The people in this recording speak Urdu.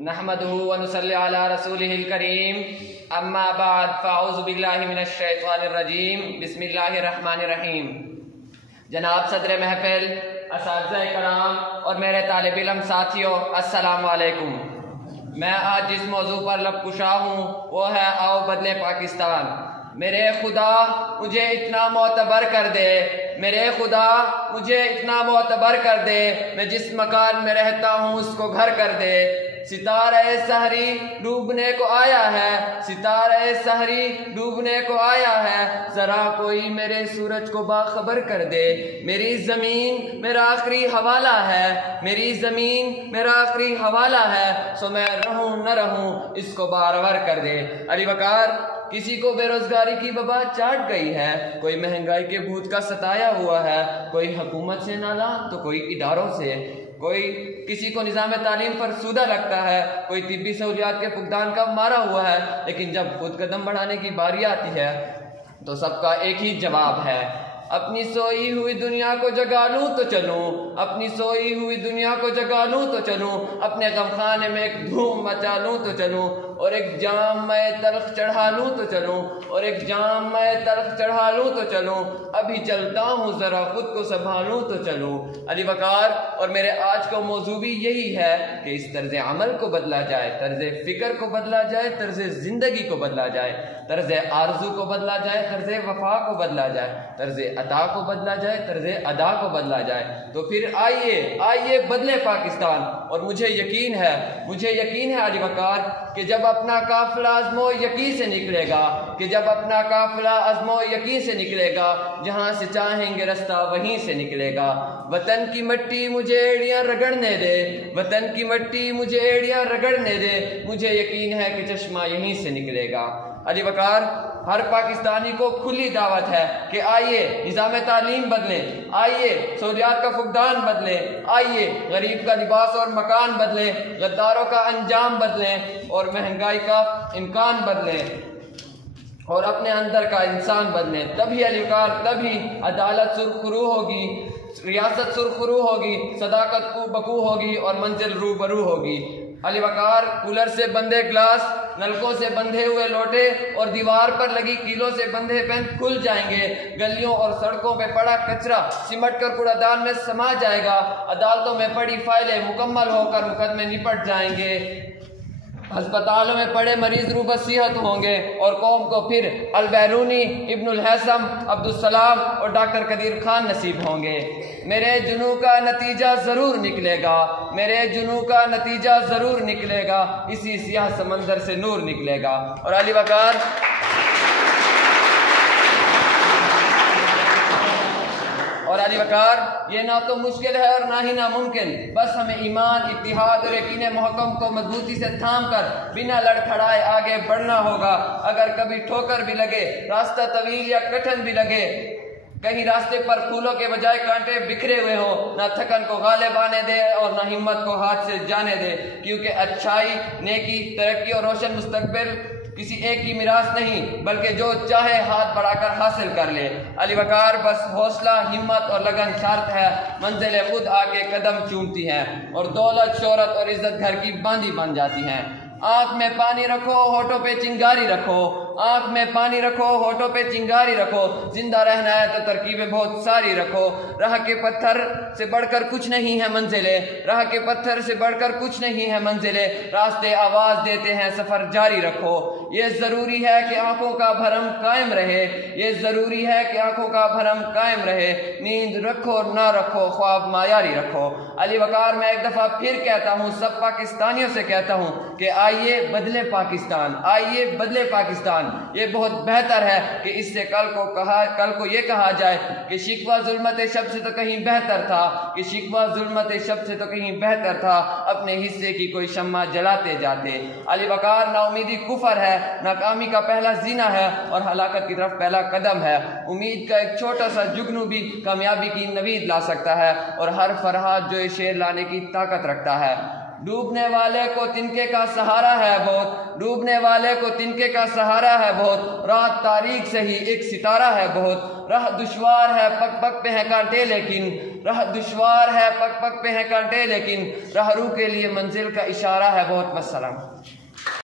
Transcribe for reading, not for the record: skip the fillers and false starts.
نحمدہ و نصلی علی رسولہ الکریم اما بعد فاعوذ باللہ من الشیطان الرجیم بسم اللہ الرحمن الرحیم۔ جناب صدر محفل، اساتذہ کرام اور میرے طالب علم ساتھیوں، السلام علیکم۔ میں آج جس موضوع پر لب کشا ہوں وہ ہے آؤ بدلیں پاکستان۔ میرے خدا مجھے اتنا معتبر کر دے، میرے خدا مجھے اتنا معتبر کر دے، میں جس مکان میں رہتا ہوں اس کو گھر کر دے۔ ستارہ سحری ڈوبنے کو آیا ہے، ستارہ سحری ڈوبنے کو آیا ہے، ذرا کوئی میرے سورج کو باخبر کر دے۔ میری زمین میرا آخری حوالہ ہے، میری زمین میرا آخری حوالہ ہے، سو میں رہوں نہ رہوں اس کو بارور کر دے۔ علی وقار، کسی کو بے روزگاری کی وبا چاٹ گئی ہے، کوئی مہنگائی کے بھوت کا ستایا ہوا ہے، کوئی حکومت سے نالا تو کوئی اداروں سے، کوئی کسی کو نظام تعلیم پر سودہ لگتا ہے، کوئی طبی سہولیات کے فقدان کا مارا ہوا ہے، لیکن جب خود قدم بڑھانے کی باری آتی ہے تو سب کا ایک ہی جواب ہے، اپنی سوئی ہوئی دنیا کو جگا لوں تو چلوں، اپنی سوئی ہوئی دنیا کو جگا لوں تو چلوں، اپنے غم خانے میں ایک دھوم مچا لوں تو چلوں، اور ایک جام میں تلخ چڑھا لوں تو چلوں، اور ایک جام میں تلخ چڑھا لوں تو چلوں، ابھی چلتا ہوں ذرا خود کو سنبھالوں تو چلوں۔ علی وقار، اور میرے آج کا موضوع بھی یہی ہے کہ اس طرز عمل کو بدلا جائے، طرز فکر کو بدلا جائے، طرز زندگی کو بدلا جائے، طرز آرزو کو بدلا جائے، طرز وفا کو بدلا جائے، طرز عطا کو بدلا جائے، طرز ادا کو بدلا جائے۔ تو پھر آئیے بدلے پاکستان۔ اور مجھے یقین ہے علی وقار کہ جب اپنا قافلہ عزم و یقین سے نکلے گا، کہ جب اپنا قافلہ عزم و یقین سے نکلے گا، جہاں سے چاہیں گے رستہ وہیں سے نکلے گا۔ وطن کی مٹی مجھے ایڑیاں رگڑنے دے، وطن کی مٹی مجھے ایڑیاں رگڑنے دے، مجھے یقین ہے کہ چشمہ یہیں سے نکلے گا۔ علی وقار، ہر پاکستانی کو کھلی دعوت ہے کہ آئیے نظام تعلیم بدلیں، آئیے سہولیات کا فقدان بدلیں، آئیے غریب کا لباس اور مکان بدلیں، غداروں کا انجام بدلیں اور مہنگائی کا امکان بدلیں اور اپنے اندر کا انسان بدلیں۔ تبھی علی وقار، تبھی عدالت سرخرو ہوگی، ریاست سرخرو ہوگی، صداقت کو بکو ہوگی اور منزل روبرو ہوگی۔ علی وقار، کولر سے بندھے گلاس، نلکوں سے بندھے ہوئے لوٹے اور دیوار پر لگی کیلوں سے بندھے پین کھل جائیں گے، گلیوں اور سڑکوں پہ پڑا کچرا سمٹ کر کوڑا دان میں سما جائے گا، عدالتوں میں پڑی فائلیں مکمل ہو کر مقدمے نپٹ جائیں گے، ہسپتالوں میں پڑے مریض روبہ صحت ہوں گے، اور قوم کو پھر البیرونی، ابن الحسم، عبدالسلام اور ڈاکٹر قدیر خان نصیب ہوں گے۔ میرے جنوں کا نتیجہ ضرور نکلے گا، میرے جنوں کا نتیجہ ضرور نکلے گا، اسی سیاہ سمندر سے نور نکلے گا۔ اور علی وقار، یہ نہ تو مشکل ہے اور نہ ہی ناممکن، بس ہمیں ایمان، اتحاد اور یقین محکم کو مضبوطی سے تھام کر بنا لڑکھڑائے آگے بڑھنا ہوگا۔ اگر کبھی ٹھوکر بھی لگے، راستہ طویل یا کٹھن بھی لگے، کہیں راستے پر پھولوں کے بجائے کانٹے بکھرے ہوئے ہوں، نہ تھکن کو غالب آنے دے اور نہ ہمت کو ہاتھ سے جانے دے، کیونکہ اچھائی، نیکی، ترقی اور روشن مستقبل کسی ایک کی میراث نہیں، بلکہ جو چاہے ہاتھ بڑھا کر حاصل کر لے۔ علی وقار، بس حوصلہ، ہمت اور لگن شرط ہے، منزلیں خود آ کے قدم چومتی ہیں اور دولت، شہرت اور عزت گھر کی باندھی بن جاتی ہیں۔ آنکھ میں پانی رکھو، ہونٹوں پہ چنگاری رکھو، آنکھ میں پانی رکھو، ہونٹوں پہ چنگاری رکھو، زندہ رہنا ہے تو ترکیبیں بہت ساری رکھو، راہ کے پتھر سے بڑھ کر کچھ نہیں ہے منزلیں، راہ کے پتھر سے بڑھ کر کچھ نہیں ہے منزلیں، راستے آواز دیتے ہیں، سفر جاری رکھو۔ یہ ضروری ہے کہ آنکھوں کا بھرم قائم رہے، یہ ضروری ہے کہ آنکھوں کا بھرم قائم رہے، نیند رکھو نہ رکھو، خواب معیاری رکھو۔ علی وقار، میں ایک دفعہ پھر کہتا ہوں، سب پاکستانیوں سے کہتا ہوں کہ آئیے بدلے پاکستان، آئیے بدلے پاکستان۔ یہ بہت بہتر ہے کہ اس سے کل کو یہ کہا جائے کہ شکوہ ظلمت شب سے تو کہیں بہتر تھا، کہ شکوہ ظلمت شب سے تو کہیں بہتر تھا، اپنے حصے کی کوئی شمع جلاتے جاتے۔ علی وقار، نا امیدی کفر ہے، ناکامی کا پہلا زینہ ہے اور ہلاکت کی طرف پہلا قدم ہے۔ امید کا ایک چھوٹا سا جگنو بھی کامیابی کی نوید لا سکتا ہے، اور ہر فرحات جو شیر لانے کی طاقت رکھتا ہے۔ ڈوبنے والے کو تنکے کا سہارا ہے بہت، ڈوبنے والے کو تنکے کا سہارا ہے بہت، رات تاریک سے ہی ایک ستارہ ہے بہت، راہ دشوار ہے پگ پگ پہ ہے کانٹے لیکن، راہ دشوار ہے پگ پگ پہ ہے کانٹے لیکن، راہ رو کے لیے منزل کا اشارہ ہے بہت۔ والسلام۔